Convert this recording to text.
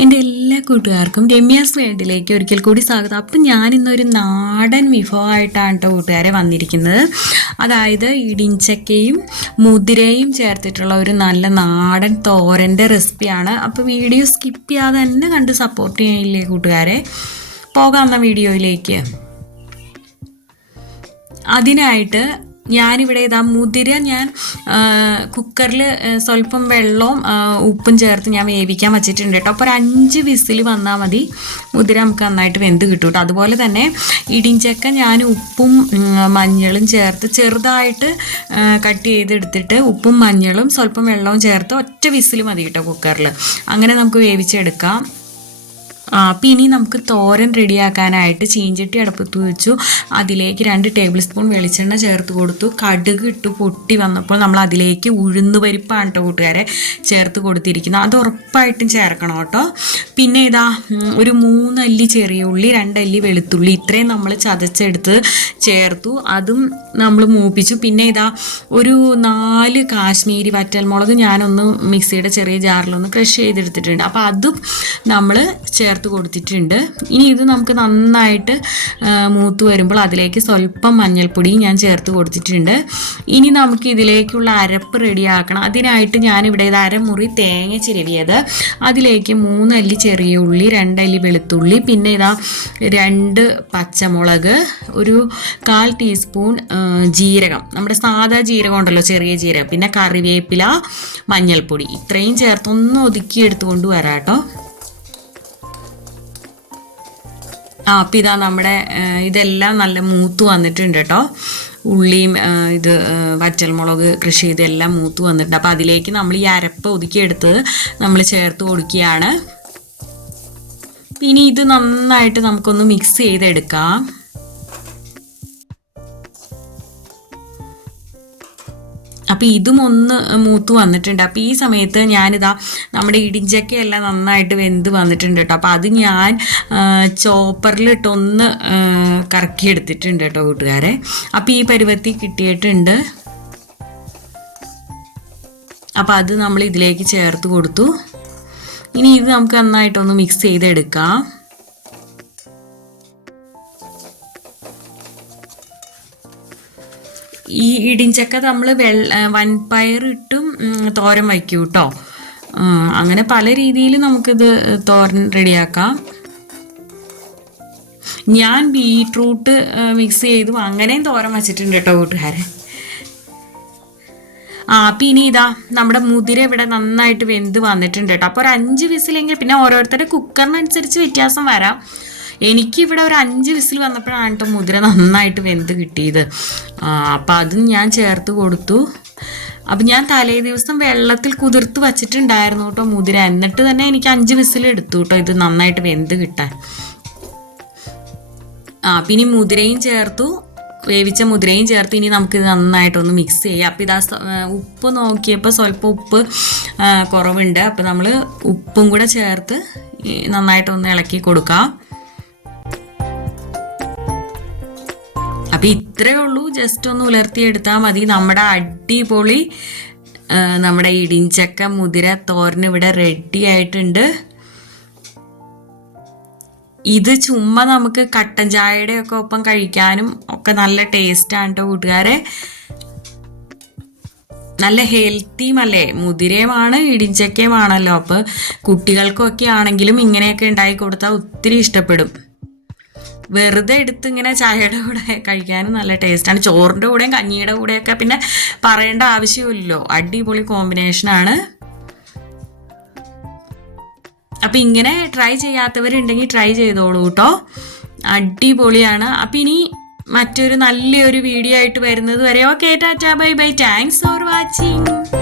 എൻ്റെ എല്ലാ കൂട്ടുകാർക്കും രമ്യാസ് വേൾഡിലേക്ക് ഒരിക്കൽ കൂടി സ്വാഗതം. അപ്പം ഞാനിന്നൊരു നാടൻ വിഭവമായിട്ടാണ് കേട്ടോ കൂട്ടുകാരെ വന്നിരിക്കുന്നത്. അതായത് ഇടിഞ്ചക്കയും മുതിരയും ചേർത്തിട്ടുള്ള ഒരു നല്ല നാടൻ തോരൻ്റെ റെസിപ്പിയാണ്. അപ്പോൾ വീഡിയോ സ്കിപ്പ് ചെയ്യാതെ തന്നെ കണ്ട് സപ്പോർട്ട് ചെയ്യില്ലേ കൂട്ടുകാരെ. പോകാം എന്ന വീഡിയോയിലേക്ക്. അതിനായിട്ട് ഞാനിവിടെ ഇതാ മുതിര ഞാൻ കുക്കറിൽ സ്വല്പം വെള്ളവും ഉപ്പും ചേർത്ത് ഞാൻ വേവിക്കാൻ വെച്ചിട്ടുണ്ട് കേട്ടോ. അപ്പോൾ ഒരു 5 വിസിൽ വന്നാൽ മതി, മുതിര നമുക്ക് നന്നായിട്ട് വെന്ത് കിട്ടും കേട്ടോ. അതുപോലെ തന്നെ ഇടിഞ്ചക്ക ഞാൻ ഉപ്പും മഞ്ഞളും ചേർത്ത് ചെറുതായിട്ട് കട്ട് ചെയ്തെടുത്തിട്ട് ഉപ്പും മഞ്ഞളും സ്വല്പം വെള്ളവും ചേർത്ത് ഒറ്റ വിസിൽ മതി കേട്ടോ കുക്കറിൽ. അങ്ങനെ നമുക്ക് വേവിച്ചെടുക്കാം. അപ്പം ഇനി നമുക്ക് തോരൻ റെഡിയാക്കാനായിട്ട് ചീഞ്ചട്ടി അടുപ്പത്ത് വെച്ചു. അതിലേക്ക് 2 ടേബിൾ സ്പൂൺ വെളിച്ചെണ്ണ ചേർത്ത് കൊടുത്തു. കടുക് ഇട്ട് പൊട്ടി വന്നപ്പോൾ നമ്മൾ അതിലേക്ക് ഉഴുന്ന് പരിപ്പാണ് കേട്ടോ കൂട്ടുകാരെ ചേർത്ത് കൊടുത്തിരിക്കുന്നത്. അത് ഉറപ്പായിട്ടും ചേർക്കണം കേട്ടോ. പിന്നെ ഇതാ ഒരു 3 അല്ലി ചെറിയ ഉള്ളി, 2 അല്ലി വെളുത്തുള്ളി, ഇത്രയും നമ്മൾ ചതച്ചെടുത്ത് ചേർത്തു. അതും നമ്മൾ മൂപ്പിച്ചു. പിന്നെ ഇതാ ഒരു 4 കാശ്മീരി വറ്റൽമുളക് ഞാനൊന്ന് മിക്സിയുടെ ചെറിയ ജാറിലൊന്ന് ക്രഷ് ചെയ്തെടുത്തിട്ടുണ്ട്. അപ്പോൾ അതും നമ്മൾ ചേർത്ത് കൊടുത്തിട്ടുണ്ട്. ഇനി ഇത് നമുക്ക് നന്നായിട്ട് മൂത്ത് വരുമ്പോൾ അതിലേക്ക് സ്വല്പം മഞ്ഞൾപ്പൊടി ഞാൻ ചേർത്ത് കൊടുത്തിട്ടുണ്ട്. ഇനി നമുക്ക് ഇതിലേക്കുള്ള അരപ്പ് റെഡിയാക്കണം. അതിനായിട്ട് ഞാനിവിടെ ഇത് അരമുറി തേങ്ങ ചിരവിയത്, അതിലേക്ക് 3 അല്ലി ചെറിയ ഉള്ളി, 2 അല്ലി വെളുത്തുള്ളി, പിന്നെ ഇതാ 2 പച്ചമുളക്, ഒരു 1/4 ടീസ്പൂൺ ജീരകം, നമ്മുടെ സാധാ ജീരകം ഉണ്ടല്ലോ, ചെറിയ ജീരകം, പിന്നെ കറിവേപ്പില, മഞ്ഞൾപ്പൊടി, ഇത്രയും ചേർത്തൊന്ന് ഒതുക്കി എടുത്തുകൊണ്ട് വരാം കേട്ടോ. അപ്പം ഇതാ നമ്മുടെ ഇതെല്ലാം നല്ല മൂത്ത് വന്നിട്ടുണ്ട് കേട്ടോ. ഉള്ളിയും ഇത് വറ്റൽമുളക് കൃഷി ചെയ്തെല്ലാം മൂത്ത് വന്നിട്ടുണ്ട്. അപ്പോൾ അതിലേക്ക് നമ്മൾ ഈ അരപ്പ് ഒതുക്കിയെടുത്തത് നമ്മൾ ചേർത്ത് കൊടുക്കുകയാണ്. ഇനി ഇത് നന്നായിട്ട് നമുക്കൊന്ന് മിക്സ് ചെയ്തെടുക്കാം. അപ്പോൾ ഇതും ഒന്ന് മൂത്ത് വന്നിട്ടുണ്ട്. അപ്പോൾ ഈ സമയത്ത് ഞാനിതാ നമ്മുടെ ഇടിഞ്ചക്കയെല്ലാം നന്നായിട്ട് വെന്ത് വന്നിട്ടുണ്ട് കേട്ടോ. അപ്പോൾ അത് ഞാൻ ചോപ്പറിലിട്ടൊന്ന് കറക്കി എടുത്തിട്ടുണ്ട് കേട്ടോ കൂട്ടുകാരെ. അപ്പോൾ ഈ പരുവത്തിൽ കിട്ടിയിട്ടുണ്ട്. അപ്പോൾ അത് നമ്മൾ ഇതിലേക്ക് ചേർത്ത് കൊടുത്തു. ഇനി ഇത് നമുക്ക് നന്നായിട്ടൊന്ന് മിക്സ് ചെയ്തെടുക്കാം. ഈ ഇടിഞ്ചക്ക നമ്മൾ വൻപയർ ഇട്ടും തോരൻ വയ്ക്കും കേട്ടോ. അങ്ങനെ പല രീതിയിൽ നമുക്കിത് തോരൻ റെഡിയാക്കാം. ഞാൻ ബീട്രൂട്ട് മിക്സ് ചെയ്തു അങ്ങനെയും തോരൻ വച്ചിട്ടുണ്ട് കേട്ടോ കൂട്ടുകാരെ. അപ്പം ഇനി ഇതാ നമ്മുടെ മുതിര ഇവിടെ നന്നായിട്ട് വെന്ത് വന്നിട്ടുണ്ട് കേട്ടോ. അപ്പോൾ ഒരു 5 വിസിലെങ്കിൽ, പിന്നെ ഓരോരുത്തരുടെ കുക്കറിനനുസരിച്ച് വ്യത്യാസം വരാം. എനിക്കിവിടെ ഒരു 5 വിസിൽ വന്നപ്പോഴാണ് കേട്ടോ മുതിര നന്നായിട്ട് വെന്ത് കിട്ടിയത്. അപ്പം അതും ഞാൻ ചേർത്ത് കൊടുത്തു. അപ്പം ഞാൻ തലേ ദിവസം വെള്ളത്തിൽ കുതിർത്ത് വച്ചിട്ടുണ്ടായിരുന്നു കേട്ടോ മുതിര. എന്നിട്ട് തന്നെ എനിക്ക് 5 വിസിൽ എടുത്തു കേട്ടോ ഇത് നന്നായിട്ട് വെന്ത് കിട്ടാൻ. പിന്നെ മുതിരയും ചേർത്തു, വേവിച്ച മുതിരയും ചേർത്ത് ഇനി നമുക്കിത് നന്നായിട്ടൊന്ന് മിക്സ് ചെയ്യാം. അപ്പം ഇതാ ഉപ്പ് നോക്കിയപ്പോൾ സ്വല്പം ഉപ്പ് കുറവുണ്ട്. അപ്പം നമ്മൾ ഉപ്പും കൂടെ ചേർത്ത് നന്നായിട്ടൊന്ന് ഇളക്കി കൊടുക്കാം. അപ്പം ഇത്രയേ ഉള്ളൂ, ജസ്റ്റ് ഒന്ന് ഉലർത്തിയെടുത്താൽ മതി. നമ്മുടെ അടിപൊളി നമ്മുടെ ഇടിഞ്ചക്ക മുതിര തോരൻ ഇവിടെ റെഡി ആയിട്ടുണ്ട്. ഇത് ചുമ്മാ നമുക്ക് കട്ടൻ ചായയുടെ ഒക്കെ ഒപ്പം കഴിക്കാനും ഒക്കെ നല്ല ടേസ്റ്റാണ് കേട്ടോ കൂട്ടുകാരെ. നല്ല ഹെൽത്തിയും അല്ലേ, മുതിരയുമാണ് ഇടിഞ്ചക്കയുമാണല്ലോ. അപ്പോൾ കുട്ടികൾക്കൊക്കെ ആണെങ്കിലും ഇങ്ങനെയൊക്കെ ഉണ്ടാക്കി കൊടുത്താൽ ഒത്തിരി ഇഷ്ടപ്പെടും. വെറുതെ എടുത്ത് ഇങ്ങനെ ചായയുടെ കൂടെ കഴിക്കാനും നല്ല ടേസ്റ്റാണ്. ചോറിൻ്റെ കൂടെയും കഞ്ഞിയുടെ കൂടെയൊക്കെ പിന്നെ പറയേണ്ട ആവശ്യമില്ലല്ലോ, അടിപൊളി കോമ്പിനേഷനാണ്. അപ്പം ഇങ്ങനെ ട്രൈ ചെയ്യാത്തവരുണ്ടെങ്കിൽ ട്രൈ ചെയ്തോളൂ കേട്ടോ, അടിപൊളിയാണ്. അപ്പം ഇനി മറ്റൊരു നല്ലൊരു വീഡിയോ ആയിട്ട് വരുന്നത് വരെ okay, tata bye bye, thanks for watching.